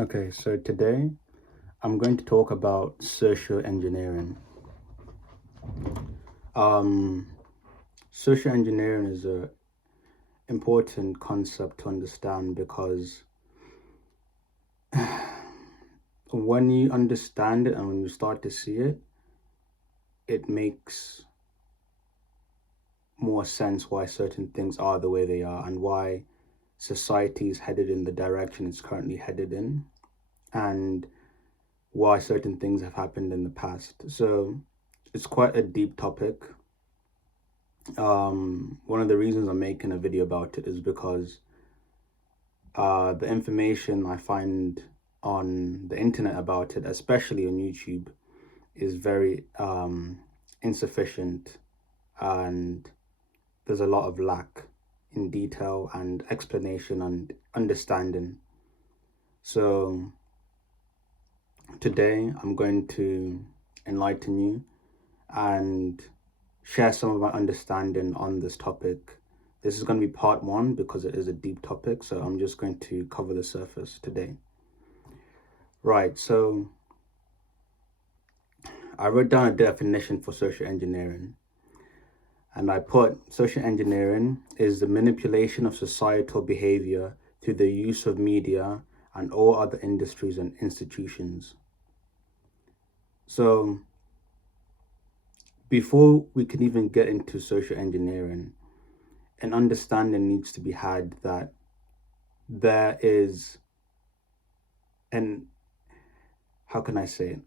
Okay, so today I'm going to talk about social engineering. Um, Social engineering is a important concept to understand because when you understand it and when you start to see it, it makes more sense why certain things are the way they are and why society is headed in the direction it's currently headed in, and why certain things have happened in the past. So it's quite a deep topic. One of the reasons I'm making a video about it is because the information I find on the internet about it, especially on YouTube, is very insufficient, and there's a lot of lack in detail and explanation and understanding. So today I'm going to enlighten you and share some of my understanding on this topic. This is going to be part one because it is a deep topic, so I'm just going to cover the surface today. Right, so I wrote down a definition for social engineering, and I put social engineering is the manipulation of societal behavior through the use of media and all other industries and institutions. So before we can even get into social engineering, an understanding needs to be had that there is an, how can I say it?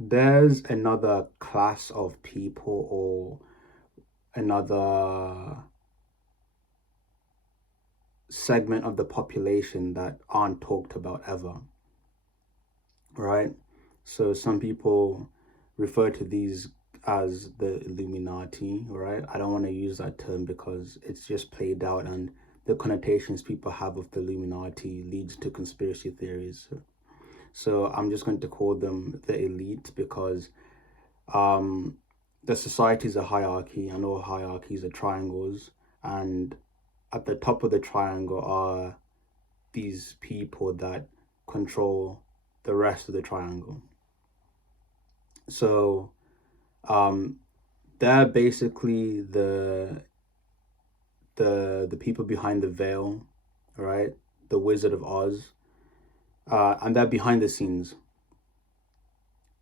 There's another class of people or another segment of the population that aren't talked about ever, right? So some people refer to these as the Illuminati, right? I don't want to use that term because it's just played out, and the connotations people have of the Illuminati leads to conspiracy theories. So I'm just going to call them the elite because um, the society is a hierarchy, and all hierarchies are triangles, and at the top of the triangle are these people that control the rest of the triangle. So um, they're basically the people behind the veil, right? The Wizard of Oz, and they're behind the scenes.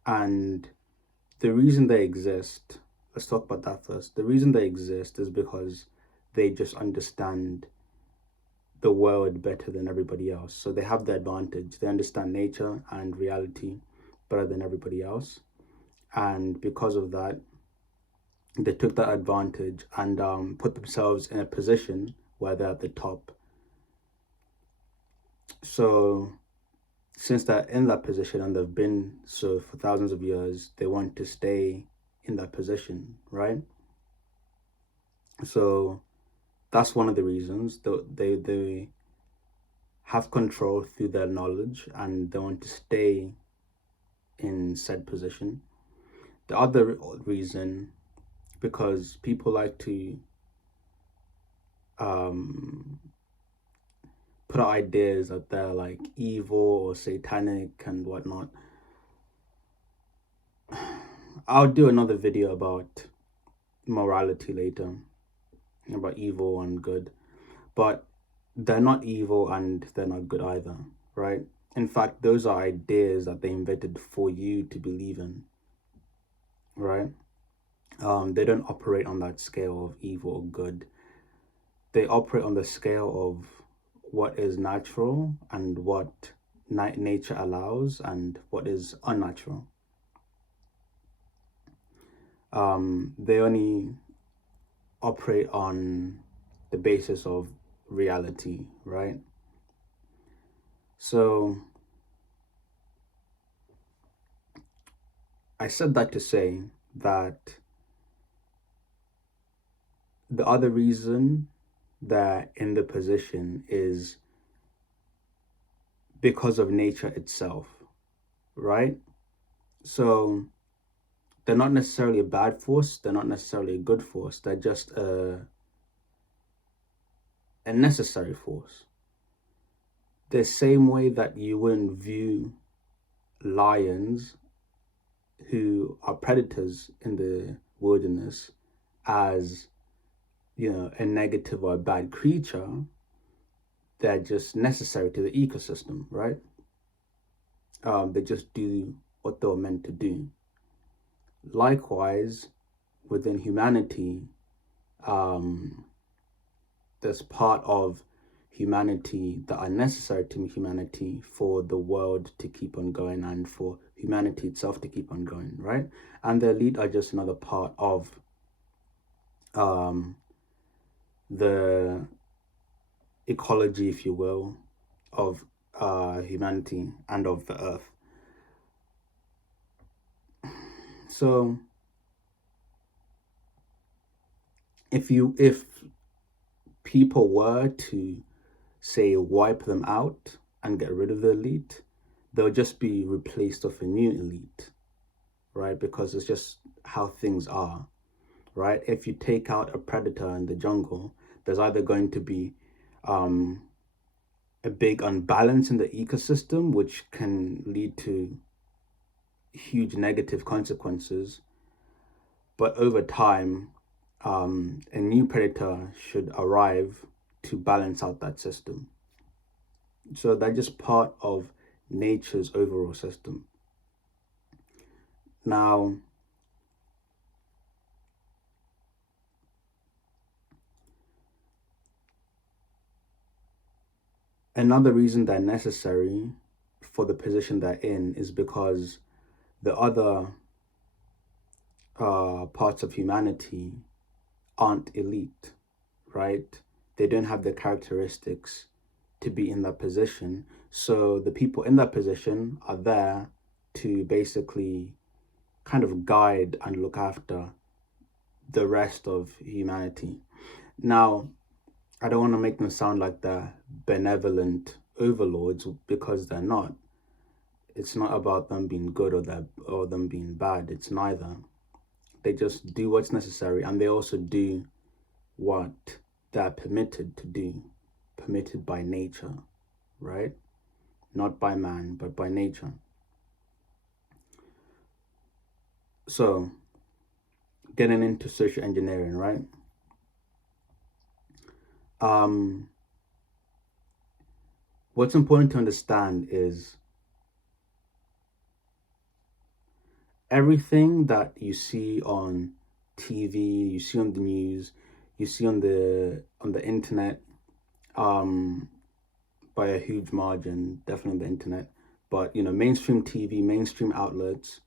And the reason they exist, let's talk about that first. The reason they exist is because they just understand the world better than everybody else. So they have the advantage. They understand nature and reality better than everybody else. And because of that, they took that advantage and put themselves in a position where they're at the top. So since they're in that position and they've been so for thousands of years, they want to stay in that position, right? So that's one of the reasons they have control through their knowledge and they want to stay in said position. The other reason, because people like to um, put out ideas that they're like evil or satanic and whatnot. I'll do another video about morality later, about evil and good, but they're not evil and they're not good either, right? In fact, those are ideas that they invented for you to believe in, right? They don't operate on that scale of evil or good. They operate on the scale of what is natural and what nature allows and what is unnatural. They only operate on the basis of reality, right? So I said that to say that the other reason they're in the position is because of nature itself, right? So they're not necessarily a bad force, they're not necessarily a good force, they're just a necessary force. The same way that you wouldn't view lions, who are predators in the wilderness, as, a negative or a bad creature. They're just necessary to the ecosystem, right? They just do what they were meant to do. Likewise, within humanity, there's part of humanity that are necessary to humanity for the world to keep on going and for humanity itself to keep on going, right? And the elite are just another part of the ecology, if you will, of humanity and of the earth. So if people were to, say, wipe them out and get rid of the elite, they'll just be replaced with a new elite, right? Because it's just how things are, right? If you take out a predator in the jungle, there's either going to be a big unbalance in the ecosystem, which can lead to huge negative consequences. But over time, a new predator should arrive to balance out that system. So that's just part of nature's overall system. Now, another reason they're necessary for the position they're in is because the other parts of humanity aren't elite, right? They don't have the characteristics to be in that position. So the people in that position are there to basically kind of guide and look after the rest of humanity. Now, I don't want to make them sound like they're benevolent overlords, because they're not. It's not about them being good or them being bad. It's neither. They just do what's necessary, and they also do what they're permitted to do, permitted by nature, right? Not by man, but by nature. So, getting into social engineering, right? What's important to understand is everything that you see on TV, you see on the news, you see on the internet, by a huge margin, definitely the internet, but mainstream TV, mainstream outlets,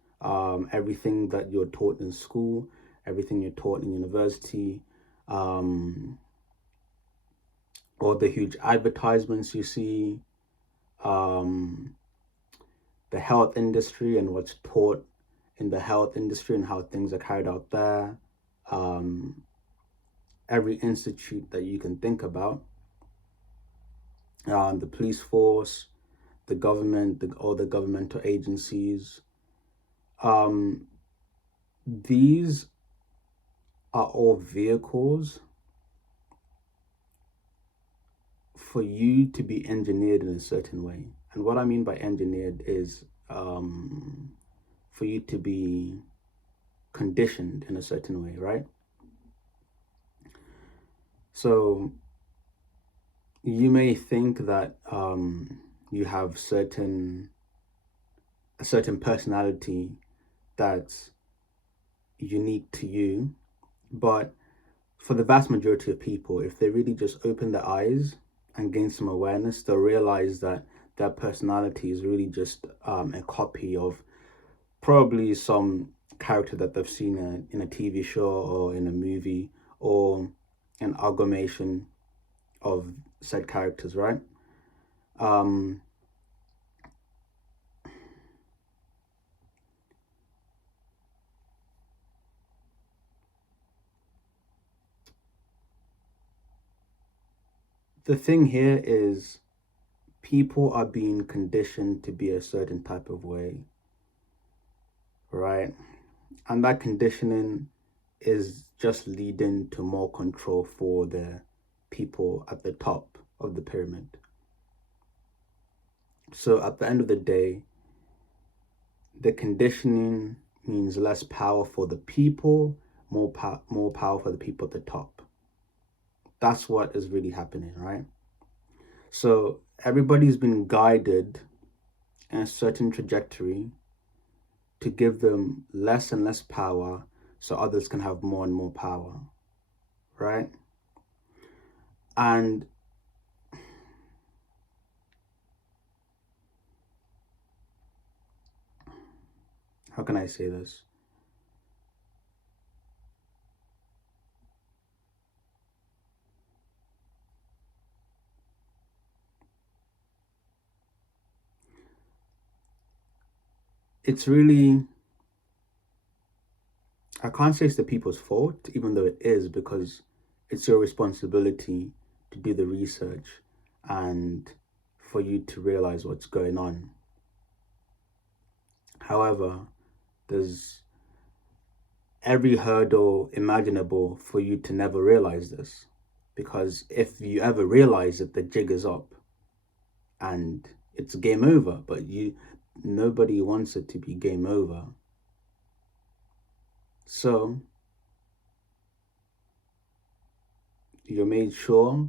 everything that you're taught in school, everything you're taught in university, all the huge advertisements you see, the health industry and what's taught in the health industry and how things are carried out there, every institute that you can think about, the police force, the government, all the governmental agencies. These are all vehicles for you to be engineered in a certain way. And what I mean by engineered is for you to be conditioned in a certain way, right? So you may think that you have a certain personality that's unique to you, but for the vast majority of people, if they really just open their eyes and gain some awareness, they'll realize that their personality is really just a copy of probably some character that they've seen in a TV show or in a movie, or an amalgamation of said characters, right? The thing here is people are being conditioned to be a certain type of way, right? And that conditioning is just leading to more control for the people at the top of the pyramid. So at the end of the day, the conditioning means less power for the people, more power for the people at the top. That's what is really happening, right? So everybody's been guided in a certain trajectory to give them less and less power so others can have more and more power, right? And how can I say this? It's really, I can't say it's the people's fault, even though it is, because it's your responsibility to do the research and for you to realize what's going on. However, there's every hurdle imaginable for you to never realize this. Because if you ever realize that the jig is up and it's game over, but nobody wants it to be game over. So you're made sure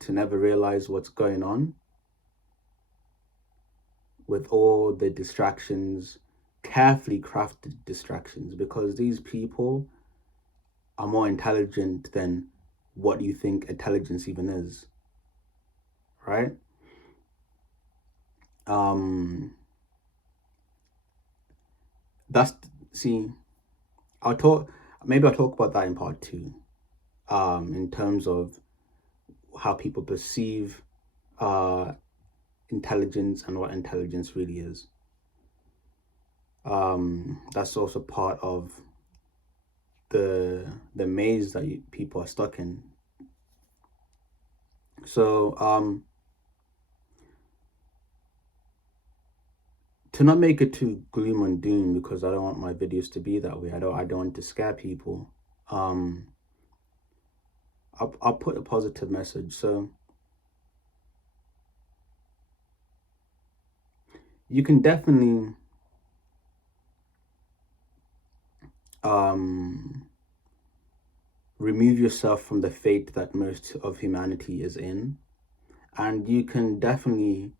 to never realize what's going on with all the distractions, carefully crafted distractions, because these people are more intelligent than what you think intelligence even is, right? That's, see, I'll talk about that in part 2, in terms of how people perceive intelligence and what intelligence really is. That's also part of the maze that people are stuck in. So to not make it too gloom and doom, because I don't want my videos to be that way. I don't want to scare people. I'll put a positive message. So you can definitely remove yourself from the fate that most of humanity is in, and you can definitely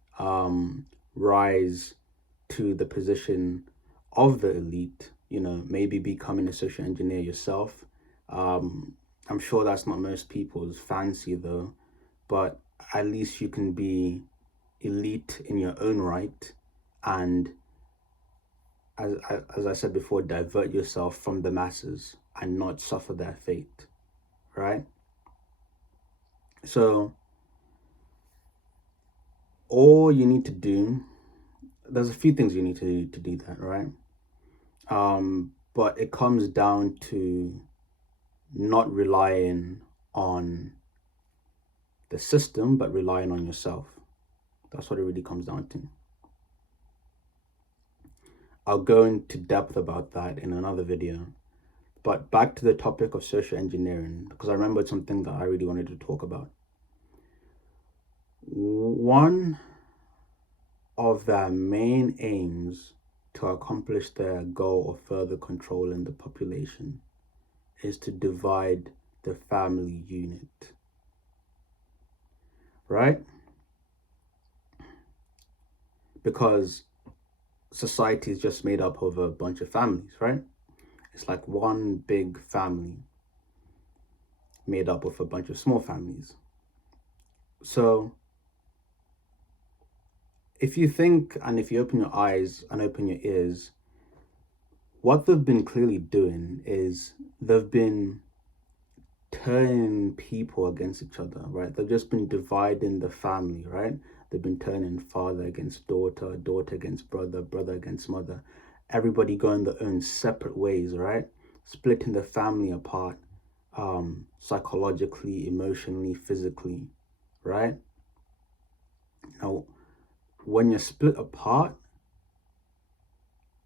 rise to the position of the elite, maybe becoming a social engineer yourself. I'm sure that's not most people's fancy though, but at least you can be elite in your own right, and as I said before, divert yourself from the masses and not suffer their fate, right? So all you need to do, there's a few things you need to do that, right? But it comes down to not relying on the system, but relying on yourself. That's what it really comes down to. I'll go into depth about that in another video. But back to the topic of social engineering, because I remembered something that I really wanted to talk about. One of their main aims to accomplish their goal of further controlling the population is to divide the family unit, right? Because society is just made up of a bunch of families, right? It's like one big family made up of a bunch of small families. So if you think, and if you open your eyes and open your ears, what they've been clearly doing is they've been turning people against each other, right? They've just been dividing the family, right? They've been turning father against daughter, daughter against brother, brother against mother. Everybody going their own separate ways, right? Splitting the family apart, psychologically, emotionally, physically, right? Now, when you're split apart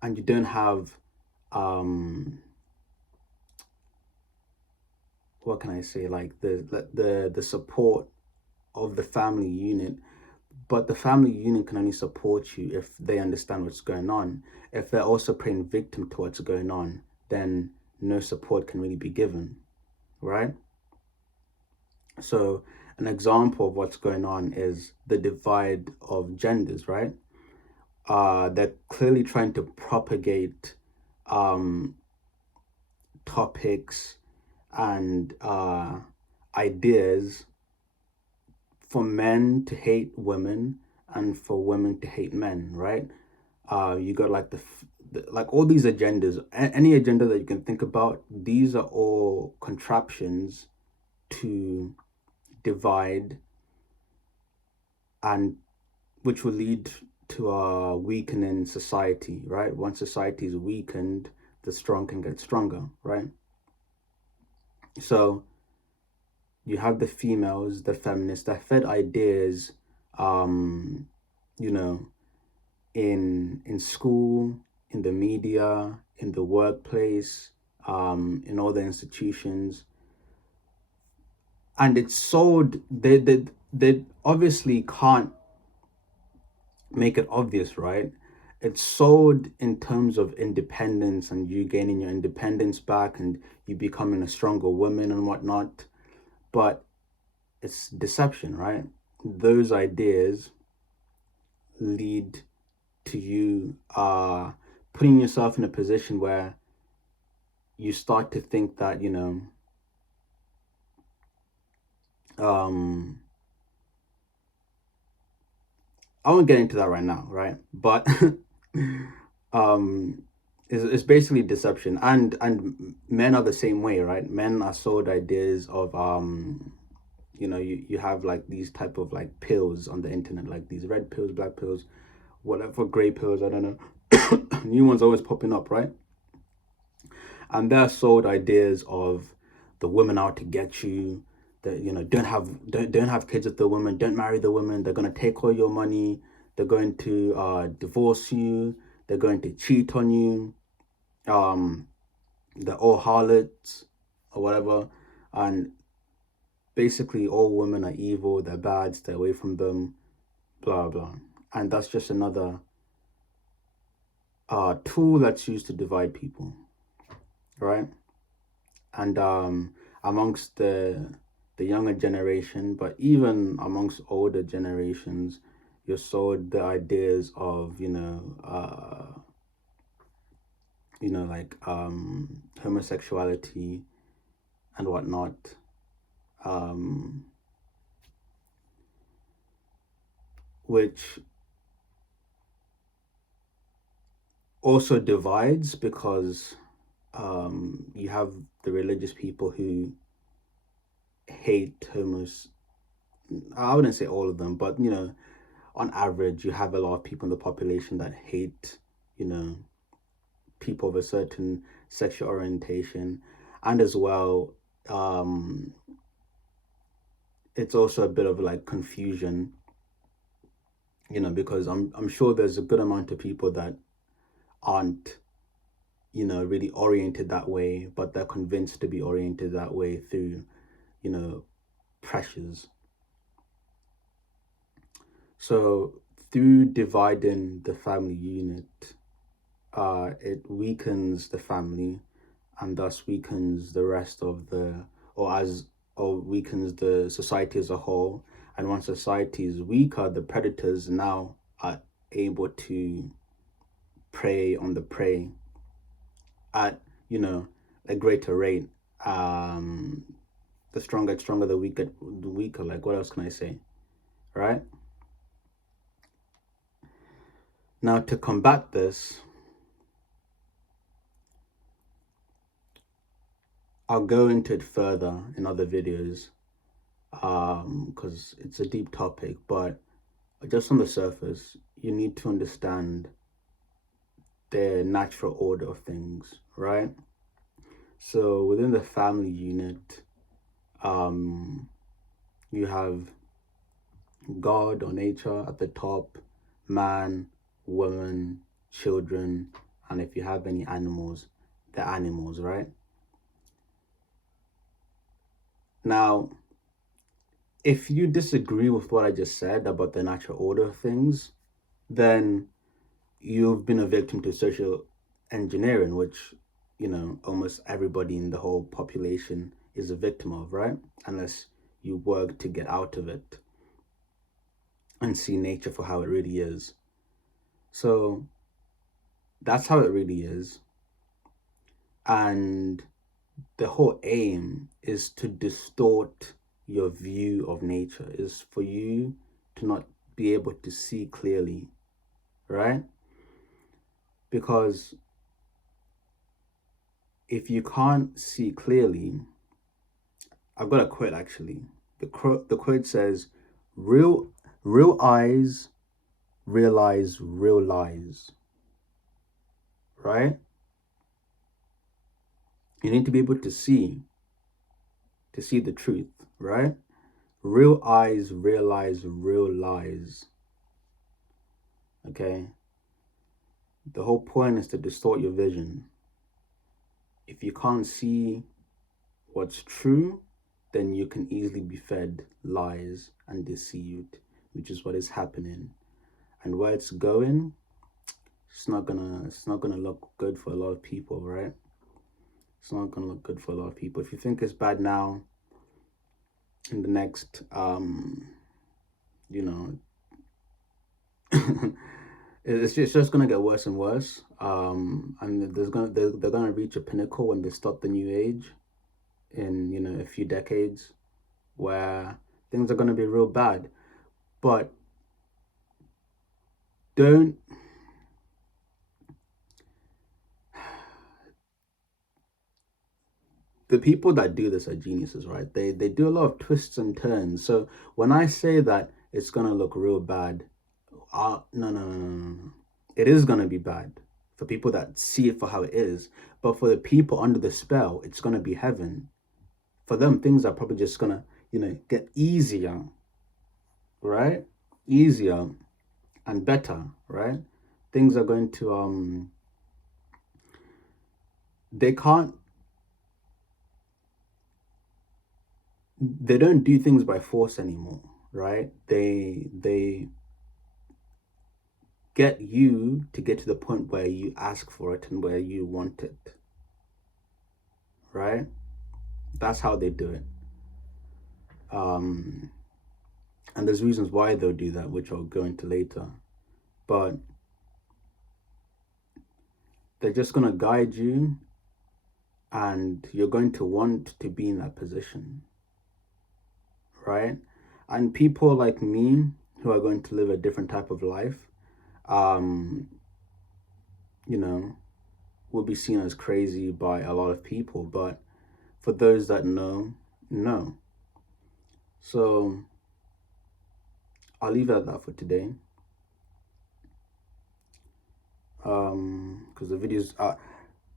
and you don't have what can I say, like the support of the family unit. But the family unit can only support you if they understand what's going on. If they're also playing victim to what's going on, then no support can really be given, right? So an example of what's going on is the divide of genders, right? They're clearly trying to propagate um, topics and ideas for men to hate women and for women to hate men, right? You got like like all these agendas, any agenda that you can think about. These are all contraptions to divide, and which will lead to a weakening society, right? Once society is weakened, the strong can get stronger, right? So you have the females, the feminists that fed ideas, um, you know, in school, in the media, in the workplace, in all the institutions, and it's sold. They obviously can't make it obvious, right? It's sold in terms of independence and you gaining your independence back and you becoming a stronger woman and whatnot, but it's deception, right? Those ideas lead to you putting yourself in a position where you start to think that, um I won't get into that right now, right? But um it's basically deception, and men are the same way, right? Men are sold ideas of you have like these type of like pills on the internet, like these red pills, black pills, whatever, gray pills, I don't know. New ones always popping up, right? And they're sold ideas of the women out to get you, that don't have kids with the women, don't marry the women, they're going to take all your money, they're going to divorce you, they're going to cheat on you, um they're all harlots or whatever, and basically all women are evil, they're bad, stay away from them, blah blah. And that's just another tool that's used to divide people, right? And amongst the younger generation, but even amongst older generations, you're sold the ideas of like homosexuality and whatnot, um, which also divides because you have the religious people who hate homos. I wouldn't say all of them, but on average, you have a lot of people in the population that hate, people of a certain sexual orientation, and as well, um, it's also a bit of like confusion, because I'm sure there's a good amount of people that aren't, really oriented that way, but they're convinced to be oriented that way through, you know, pressures. So through dividing the family unit, it weakens the family and thus weakens the rest of or weakens the society as a whole. And once society is weaker, the predators now are able to prey on the prey at, a greater rate. Um, the stronger it's stronger, the weaker. Like, what else can I say? Right? Now, to combat this, I'll go into it further in other videos, because it's a deep topic, but just on the surface, you need to understand the natural order of things, right? So within the family unit, you have God or nature at the top, man, woman, children, and if you have any animals, the animals, right? Now, if you disagree with what I just said about the natural order of things, then you've been a victim to social engineering, which, almost everybody in the whole population is a victim of, right? Unless you work to get out of it and see nature for how it really is. So that's how it really is. And the whole aim is to distort your view of nature, is for you to not be able to see clearly, right? Because if you can't see clearly, I've got a quote actually. The quote says, "Real eyes realize real lies." Right? You need to be able to see the truth, right? Real eyes realize real lies. Okay? The whole point is to distort your vision. If you can't see what's true, then you can easily be fed lies and deceived, which is what is happening. And where it's going, it's not gonna look good for a lot of people, right? It's not gonna look good for a lot of people. If you think it's bad now, in the next it's just gonna get worse and worse. And they're gonna reach a pinnacle when they stop the new age in a few decades, where things are gonna be real bad. But don't the people that do this are geniuses, right? They do a lot of twists and turns. So when I say that it's gonna look real bad, no. It is gonna be bad for people that see it for how it is. But for the people under the spell, it's gonna be heaven. For them, things are probably just gonna, get easier, right? Easier and better, right? Things are going to they can't they don't do things by force anymore, right? They get you to get to the point where you ask for it and where you want it, right? That's how they do it. And there's reasons why they'll do that, which I'll go into later. But they're just going to guide you, and you're going to want to be in that position, right? And people like me who are going to live a different type of life, will be seen as crazy by a lot of people. But for those that know, no. So I'll leave it at that for today. Because the video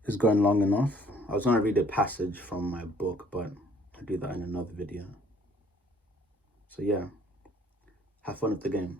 is going long enough. I was gonna read a passage from my book, but I'll do that in another video. So yeah, have fun with the game.